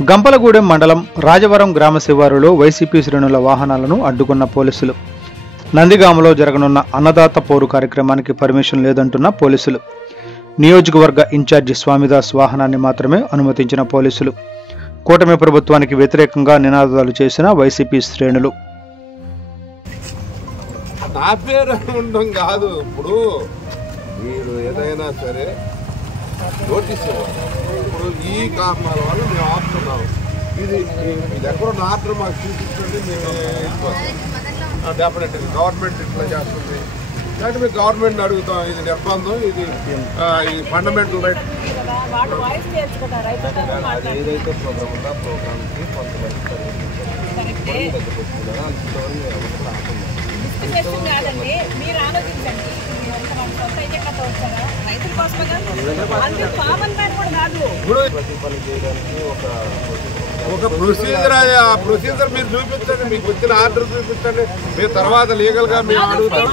గంపలగూడెం మండలం రాజవరం గ్రామ శివారులో వైసీపీ శ్రేణుల వాహనాలను అడ్డుకున్న పోలీసులు. నందిగామలో జరగనున్న అన్నదాత పోరు కార్యక్రమానికి పర్మిషన్ లేదంటున్న పోలీసులు. నియోజకవర్గ ఇన్ఛార్జి స్వామిదాస్ వాహనాన్ని మాత్రమే అనుమతించిన పోలీసులు. కూటమి ప్రభుత్వానికి వ్యతిరేకంగా నినాదాలు చేసిన వైసీపీ శ్రేణులు. నా పేరు ఉండడం కాదు, ఇప్పుడు మీరు ఏదైనా సరే నోటీస్ ఇవ్వాలి. ఇప్పుడు ఈ కారణాల వల్ల మేము ఆపుతున్నాము. ఇది ఎక్కడో ఆర్డర్ మాకు చూపించండి, మేము డెఫినెట్గా గవర్నమెంట్ ఇట్లా చేస్తుంది లేకపోతే మేము గవర్నమెంట్ అడుగుతాం. ఇది నిర్బంధం, ఇది ఫండమెంటల్ రైట్. ఏదైతే ప్రోగ్రామ్ ఉందో ఆ ప్రోగ్రామ్కి కొంతమంది ప్రతిఫలం చేయడానికి ఒక ప్రొసీజర్ మీరు చూపించండి, మీకు వచ్చిన ఆర్డర్ చూపించండి, మీరు తర్వాత లీగల్ గా మేము అడుగుతాం.